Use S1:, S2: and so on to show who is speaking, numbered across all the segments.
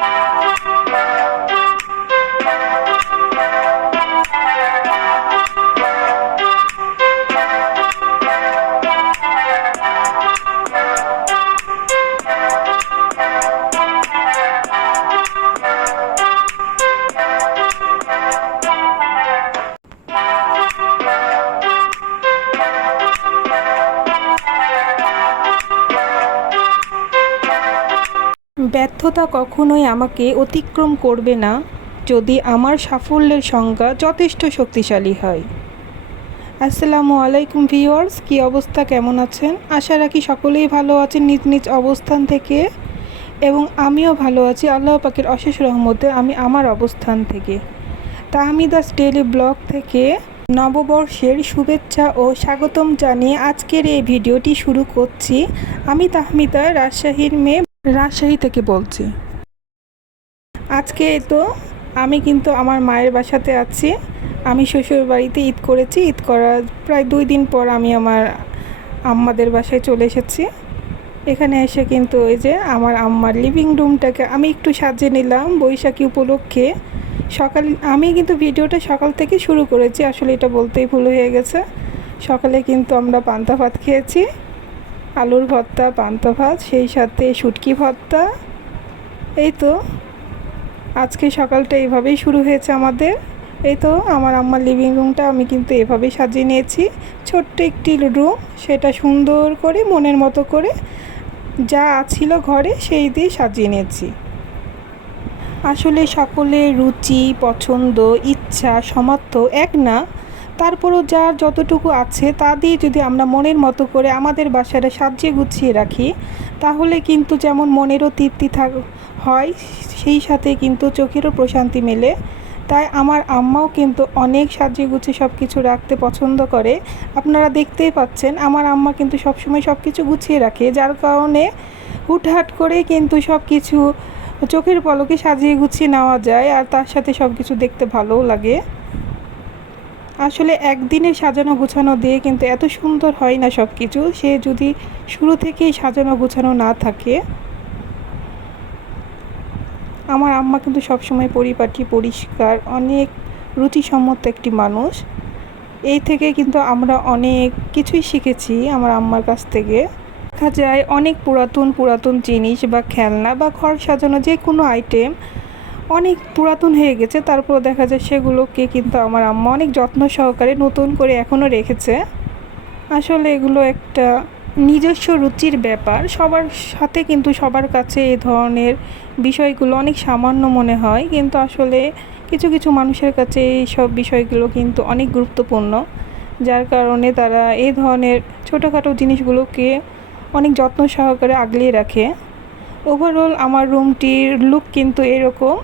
S1: Bye. ব্যর্থতা কখনোই আমাকে অতিক্রম করবে না যদি আমার সাফল্যের সংজ্ঞা যথেষ্ট শক্তিশালী হয়। আসসালামু আলাইকুম ভিউয়ার্স, কি অবস্থা, কেমন আছেন? আশা রাখি সকলেই ভালো আছেন নিজ নিজ অবস্থান থেকে। এবং আমিও ভালো আছি, আল্লাহ পাকের অশেষ রহমতে আমি আমার অবস্থান থেকে। তাহমিদাস ডেলি ব্লগ থেকে নববর্ষের শুভেচ্ছা ও স্বাগতম জানিয়ে আজকের এই ভিডিওটি শুরু করছি। আমি তাহমিদা, রাজশাহীর মেয়ে রাজশাহী থেকে বলছি। আজকে তো আমি কিন্তু আমার মায়ের বাসাতে আছি। আমি শ্বশুর বাড়িতে ঈদ করেছি। ঈদ করার প্রায় দুই দিন পর আমি আমার আম্মাদের বাসায় চলে এসেছি। এখানে এসে কিন্তু ওই যে আমার আম্মার লিভিং রুমটাকে আমি একটু সাজিয়ে নিলাম বৈশাখী উপলক্ষে। সকাল, আমি কিন্তু ভিডিওটা সকাল থেকে শুরু করেছি। আসলে এটা বলতেই ভুল হয়ে গেছে। সকালে কিন্তু আমরা পান্তা ভাত খেয়েছি। আলুর ভর্তা, পান্তা ভাত, সেই সাথে শুটকি ভর্তা। এই তো, আজকে সকালটা এইভাবেই শুরু হয়েছে আমাদের। এই তো, আমার আম্মার লিভিং রুমটা আমি কিন্তু এভাবেই সাজিয়ে নিয়েছি। ছোট্ট একটি রুম সেটা সুন্দর করে, মনের মতো করে যা ছিল ঘরে, সেই দিয়ে সাজিয়ে নিয়েছি। আসলে সকলের রুচি, পছন্দ, ইচ্ছা সমার্থ এক না। তারপরও যার যতটুকু আছে তা দিয়ে যদি আমরা মনের মতো করে আমাদের বাসাটা সাজিয়ে গুছিয়ে রাখি, তাহলে কিন্তু যেমন মনেরও তৃপ্তি থাক, হয়, সেই সাথে কিন্তু চোখেরও প্রশান্তি মেলে। তাই আমার আম্মাও কিন্তু অনেক সাজিয়ে গুছিয়ে সব কিছু রাখতে পছন্দ করে। আপনারা দেখতেই পাচ্ছেন, আমার আম্মা কিন্তু সবসময় সব কিছু গুছিয়ে রাখে, যার কারণে হুটহাট করে কিন্তু সব কিছু চোখের পলকে সাজিয়ে গুছিয়ে নেওয়া যায়, আর তার সাথে সব কিছু দেখতে ভালোও লাগে। আসলে একদিনে সাজানো গোছানো দিয়ে কিন্তু এত সুন্দর হয় না সব কিছু সে যদি শুরু থেকেই সাজানো গোছানো না থাকে, আমার আম্মা কিন্তু সবসময় পরিপাটি, পরিষ্কার, অনেক রুচিসম্মত একটি মানুষ। এই থেকে কিন্তু আমরা অনেক কিছুই শিখেছি আমার আম্মার কাছ থেকে। দেখা যায় অনেক পুরাতন পুরাতন জিনিস বা খেলনা বা ঘর সাজানো যে কোনো আইটেম অনেক পুরাতন হয়ে গেছে, তারপর দেখা যায় সেগুলোকে কিন্তু আমার আম্মা অনেক যত্ন সহকারে নতুন করে এখনও রেখেছে। আসলে এগুলো একটা নিজস্ব রুচির ব্যাপার, সবার সাথে কিন্তু সবার কাছে এই ধরনের বিষয়গুলো অনেক সামান্য মনে হয়, কিন্তু আসলে কিছু কিছু মানুষের কাছে এই সব বিষয়গুলো কিন্তু অনেক গুরুত্বপূর্ণ, যার কারণে তারা এই ধরনের ছোটোখাটো জিনিসগুলোকে অনেক যত্ন সহকারে আগলিয়ে রাখে। ওভারঅল আমার রুমটির লুক কিন্তু এরকম।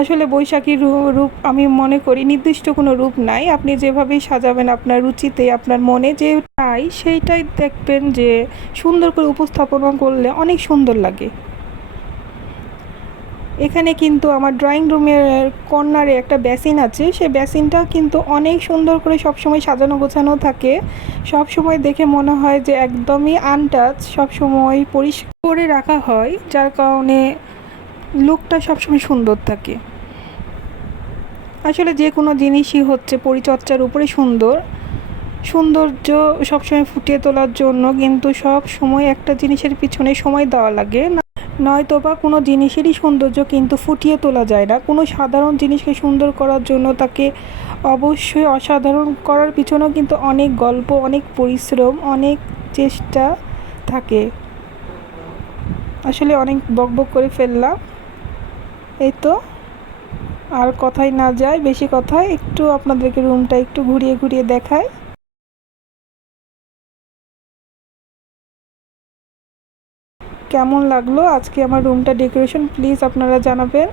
S1: আসলে বৈশাখীর রূপ আমি মনে করি নির্দিষ্ট কোনো রূপ নাই। আপনি যেভাবেই সাজাবেন আপনার রুচিতে, আপনার মনে যে চাই সেইটাই দেখবেন যে সুন্দর করে উপস্থাপনা করলে অনেক সুন্দর লাগে। এখানে কিন্তু আমার ড্রয়িং রুমের কর্নারে একটা বেসিন আছে। সে বেসিনটা কিন্তু অনেক সুন্দর করে সবসময় সাজানো গোছানো থাকে। সব সময় দেখে মনে হয় যে একদমই আনটাচ সবসময় পরিষ্কার করে রাখা হয়, যার কারণে লুকটা সবসময় সুন্দর থাকে। আসলে যে কোনো জিনিসই হচ্ছে পরিচর্যার উপরে সুন্দর। সৌন্দর্য সবসময় ফুটিয়ে তোলার জন্য কিন্তু সব সময় একটা জিনিসের পিছনে সময় দেওয়া লাগে। নয়তো বা কোনো জিনিসেরই সৌন্দর্য কিন্তু ফুটিয়ে তোলা যায় না। কোনো সাধারণ জিনিসকে সুন্দর করার জন্য তাকে অবশ্যই অসাধারণ করার পিছনেও কিন্তু অনেক গল্প, অনেক পরিশ্রম, অনেক চেষ্টা থাকে। আসলে অনেক বকবক করে ফেললাম। এই তো। আর কথাই না যায়, বেশি কথায় একটু আপনাদেরকে রুমটা একটু ঘুরিয়ে ঘুরিয়ে দেখায় কেমন লাগল আজকে আমার রুমটা ডেকোরেশন প্লিজ আপনারা জানাবেন।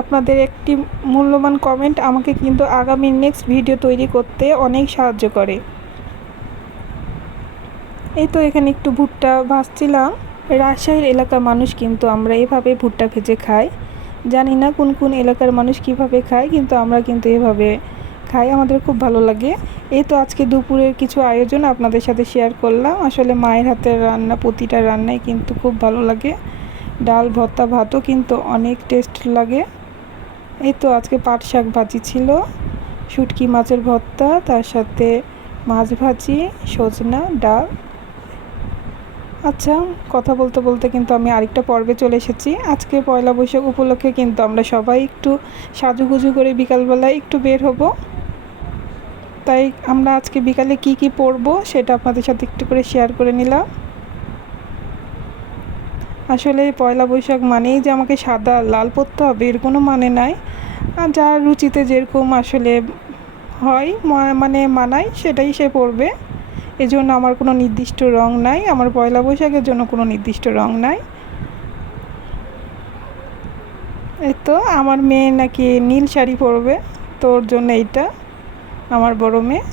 S1: আপনাদের একটি মূল্যবান কমেন্ট আমাকে কিন্তু আগামী নেক্সট ভিডিও তৈরি করতে অনেক সাহায্য করে। এই তো এখানে একটু ভুট্টা ভাজছিলাম। রাজশাহীর এলাকার মানুষ কিন্তু আমরা এভাবে ভুট্টা ভেজে খাই। জানি না কোন কোন এলাকার মানুষ কীভাবে খায়, কিন্তু আমরা কিন্তু এভাবে খাই। আমাদের খুব ভালো লাগে। এই তো আজকে দুপুরের কিছু আয়োজন আপনাদের সাথে শেয়ার করলাম। আসলে মায়ের হাতের রান্না, প্রতিটা রান্নাই কিন্তু খুব ভালো লাগে। ডাল, ভর্তা, ভাতও কিন্তু অনেক টেস্ট লাগে। এই তো আজকে পাট শাক ভাজি ছিল, শুটকি মাছের ভর্তা, তার সাথে মাছ ভাজি, সজনা, ডাল। আচ্ছা কথা বলতে বলতে কিন্তু আমি আরেকটা পর্বে চলে এসেছি। আজকে পয়লা বৈশাখ উপলক্ষে কিন্তু আমরা সবাই একটু সাজুগুজু করে বিকালবেলায় একটু বের হব। তাই আমরা আজকে বিকালে কি কি পরবো সেটা আপনাদের সাথে একটু করে শেয়ার করে নিলাম। আসলে পয়লা বৈশাখ মানেই যে আমাকে সাদা লাল পরতে হবে এর কোনো মানে নাই। আর যার রুচিতে যেরকম আসলে হয় মানে মানায় সেটাই সে পরবে। এজন্য আমার কোনো নির্দিষ্ট রং নাই, আমার পয়লা বৈশাখের জন্য কোনো নির্দিষ্ট রং নাই। এই তো, আমার মেয়ে নাকি নীল শাড়ি পরবে, তোর জন্য এইটা, আমার বড় মেয়ে।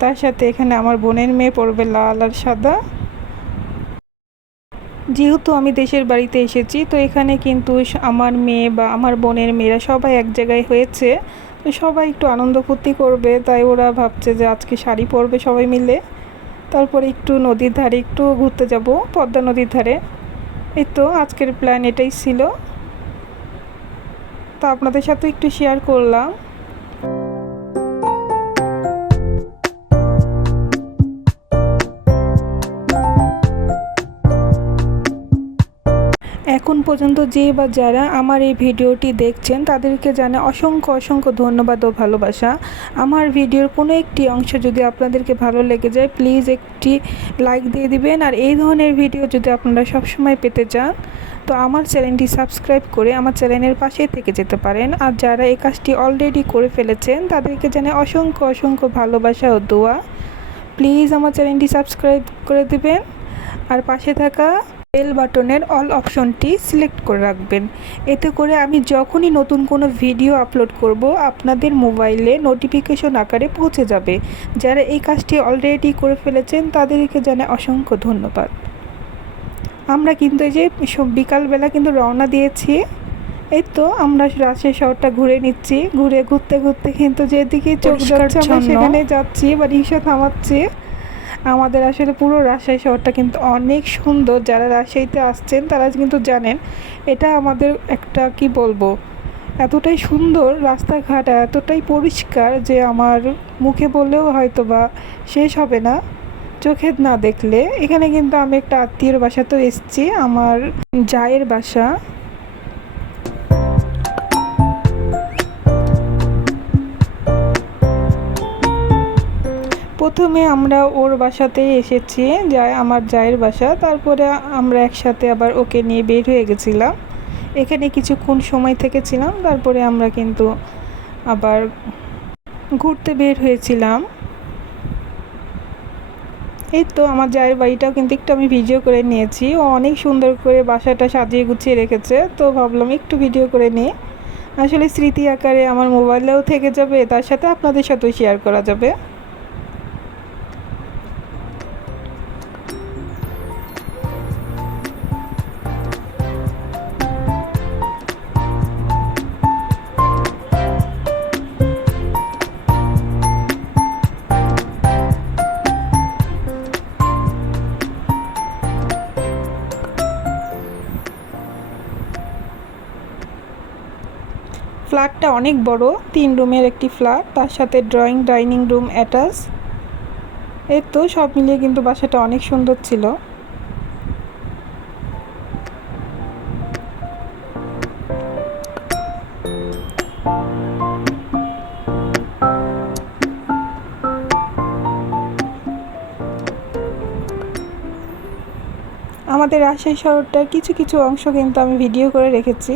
S1: তার সাথে এখানে আমার বোনের মেয়ে পরবে লাল আর সাদা। যেহেতু আমি দেশের বাড়িতে এসেছি, তো এখানে কিন্তু আমার মেয়ে বা আমার বোনের মেয়েরা সবাই এক জায়গায় হয়েছে। সবাই একটু আনন্দ ফুর্তি করবে, তাই ওরা ভাবছে যে আজকে শাড়ি পরবে সবাই মিলে। তারপরে একটু নদীর ধারে একটু ঘুরতে যাব, পদ্মা নদীর ধারে। এই তো আজকের প্ল্যান এটাই ছিল। তা আপনাদের সাথে একটু শেয়ার করলাম। এখন পর্যন্ত যে বা যারা আমার এই ভিডিওটি দেখছেন, তাদেরকে জানে অসংখ্য অসংখ্য ধন্যবাদ ও ভালোবাসা। আমার ভিডিওর কোনো একটি অংশ যদি আপনাদেরকে ভালো লেগে যায় প্লিজ একটি লাইক দিয়ে দিবেন। আর এই ধরনের ভিডিও যদি আপনারা সবসময় পেতে চান, তো আমার চ্যানেলটি সাবস্ক্রাইব করে আমার চ্যানেলের পাশেই থেকে যেতে পারেন। আর যারা এই কাজটি অলরেডি করে ফেলেছেন, তাদেরকে জানে অসংখ্য অসংখ্য ভালোবাসা ও দোয়া। প্লিজ আমার চ্যানেলটি সাবস্ক্রাইব করে দিবেন। আর পাশে থাকা বেল বাটনের অল অপশনটি সিলেক্ট করে রাখবেন। এতে করে আমি যখনই নতুন কোনো ভিডিও আপলোড করব আপনাদের মোবাইলে নোটিফিকেশন আকারে পৌঁছে যাবে। যারা এই কাজটি অলরেডি করে ফেলেছেন তাদেরকে জানে অসংখ্য ধন্যবাদ। আমরা কিন্তু এই যে বিকালবেলা কিন্তু রওনা দিয়েছি। এই তো আমরা রাজশাহী শহরটা ঘুরে নিচ্ছি। ঘুরে ঘুরতে ঘুরতে কিন্তু যেদিকে চোখ যাচ্ছে আমরা সেখানে যাচ্ছি বা রিক্সা থামাচ্ছি। আমাদের আসলে পুরো রাজশাহী শহরটা কিন্তু অনেক সুন্দর। যারা রাজশাহীতে আসছেন, তারা কিন্তু জানেন, এটা আমাদের একটা কি বলব, এতটাই সুন্দর রাস্তাঘাট, এতটাই পরিষ্কার যে আমার মুখে বললেও হয়তো বা শেষ হবে না। চোখে না দেখলে। এখানে কিন্তু আমি একটা আত্মীয়র বাসাতেও এসেছি, আমার জায়ের বাসা। প্রথমে আমরা ওর বাসাতেই এসেছি যা আমার জায়ের বাসা। তারপরে আমরা একসাথে আবার ওকে নিয়ে বের হয়ে গেছিলাম। এখানে কিছুক্ষণ সময় থেকেছিলাম, তারপরে আমরা কিন্তু আবার ঘুরতে বের হয়েছিলাম। এই তো আমার জায়ের বাড়িটাও কিন্তু একটু আমি ভিডিও করে নিয়েছি। ও অনেক সুন্দর করে বাসাটা সাজিয়ে গুছিয়ে রেখেছে, তো ভাবলাম একটু ভিডিও করে নিই। আসলে স্মৃতি আকারে আমার মোবাইলেও থেকে যাবে, তার সাথে আপনাদের সাথেও শেয়ার করা যাবে। ফ্ল্যাটটা অনেক বড়, তিন রুমের একটি ফ্ল্যাট, তার সাথে ড্রয়িং, ডাইনিং রুম অ্যাটাচ। এর তো সব মিলিয়ে কিন্তু বাসাটা অনেক সুন্দর ছিল। আমাদের রাজশাহী শহরটার কিছু কিছু অংশ কিন্তু আমি ভিডিও করে রেখেছি।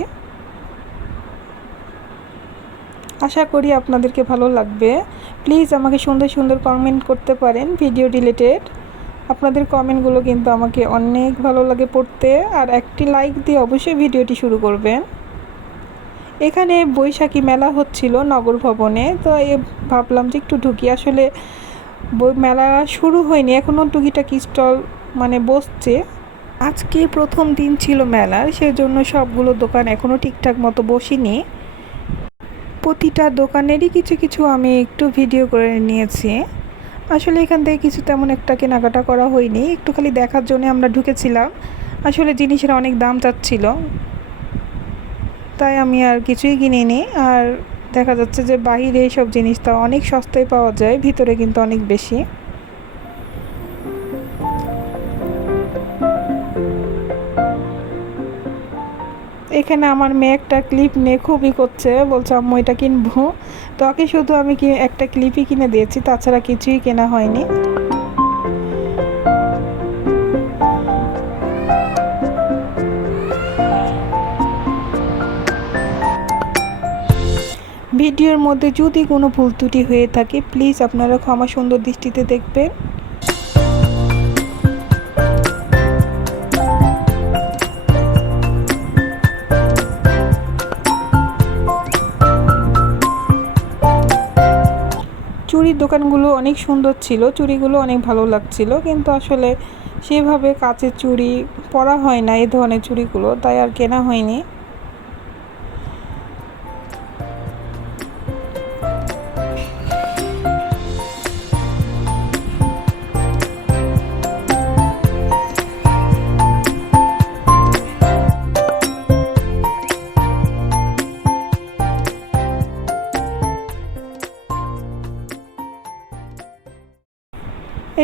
S1: আশা করি আপনাদেরকে ভালো লাগবে। প্লিজ আমাকে সুন্দর সুন্দর কমেন্ট করতে পারেন ভিডিও রিলেটেড আপনাদের কমেন্টগুলো কিন্তু আমাকে অনেক ভালো লাগে পড়তে। আর একটি লাইক দিয়ে অবশ্যই ভিডিওটি শুরু করবেন। এখানে বৈশাখী মেলা হচ্ছিল নগর ভবনে। তো এ ভাবলাম যে একটু ঢুকি। আসলে মেলা শুরু হয়নি। এখনও টুকিটাকি স্টল মানে বসছে। আজকে প্রথম দিন ছিল মেলার। সেজন্য সবগুলো দোকান এখনও ঠিকঠাক মতো বসিনি। প্রতিটা দোকানেরই কিছু কিছু আমি একটু ভিডিও করে নিয়েছি। আসলে এখান থেকে কিছু তেমন একটা কেনাকাটা করা হয়নি। একটু খালি দেখার জন্য আমরা ঢুকেছিলাম। আসলে জিনিসের অনেক দাম চাচ্ছিল। তাই আমি আর কিছুই কিনিনি। আর দেখা যাচ্ছে যে বাহিরে এইসব জিনিসটা অনেক সস্তায় পাওয়া যায়, ভিতরে কিন্তু অনেক বেশি। এখানে আমার মেয়ে একটা ক্লিপ নিয়ে খুবই করছে, বলছে, আম্মু, এটা কিনবো? তো ওকে শুধু আমি কি একটা ক্লিপই কিনে দিয়েছি, তাছাড়া কিছুই কেনা হয়নি। ভিডিওর মধ্যে যদি কোনো ভুল ত্রুটি হয়ে থাকে প্লিজ আপনারা ক্ষমা সুন্দর দৃষ্টিতে দেখবেন। চুড়ির দোকানগুলো অনেক সুন্দর ছিল, চুড়িগুলো অনেক ভালো লাগছিল, কিন্তু আসলে সেভাবে কাচের চুড়ি পরা হয় না, এই ধরনের চুড়িগুলো, তাই আর কেনা হয়নি।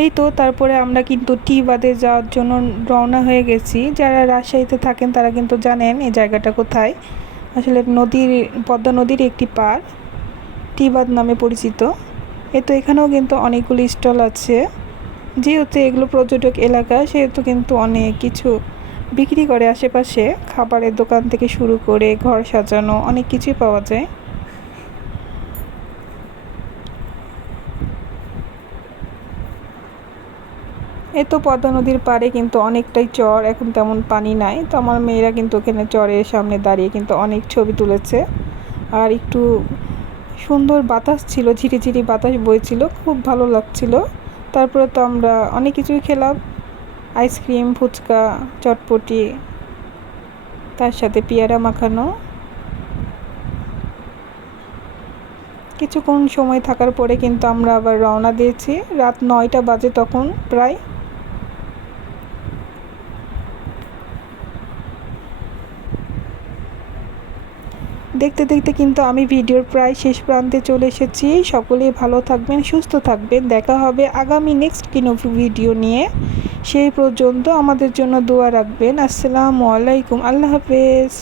S1: এই তো তারপরে আমরা কিন্তু টি বাদে যাওয়ার জন্য রওনা হয়ে গেছি। যারা রাজশাহীতে থাকেন তারা কিন্তু জানেন এই জায়গাটা কোথায়। আসলে নদীর, পদ্মা নদীর একটি পার টিবাদ নামে পরিচিত। এ তো এখানেও কিন্তু অনেকগুলি স্টল আছে। যেহেতু এগুলো পর্যটক এলাকা, সেহেতু কিন্তু অনেক কিছু বিক্রি করে আশেপাশে। খাবারের দোকান থেকে শুরু করে ঘর সাজানো, অনেক কিছুই পাওয়া যায়। এই তো পদ্মা নদীর পাড়ে কিন্তু অনেকটাই চর, এখন তেমন পানি নাই। তো আমার মেয়েরা কিন্তু ওখানে চরের সামনে দাঁড়িয়ে কিন্তু অনেক ছবি তুলেছে। আর একটু সুন্দর বাতাস ছিল, ঝিরিঝিরি বাতাস বইছিল, খুব ভালো লাগছিল। তারপরে তো আমরা অনেক কিছুই খেলাম। আইসক্রিম, ফুচকা, চটপটি, তার সাথে পেয়ারা মাখানো। কিছুক্ষণ সময় থাকার পরে কিন্তু আমরা আবার রওনা দিয়েছি। রাত নয়টা বাজে তখন প্রায়। দেখতে দেখতে কিন্তু আমি ভিডিওর প্রায় শেষ প্রান্তে চলে এসেছি। সকলেই ভালো থাকবেন, সুস্থ থাকবেন। দেখা হবে আগামী নেক্সট কিনো ভিডিও নিয়ে। সেই পর্যন্ত আমাদের জন্য দোয়া রাখবেন। আসসালামু আলাইকুম। আল্লাহ হাফেজ।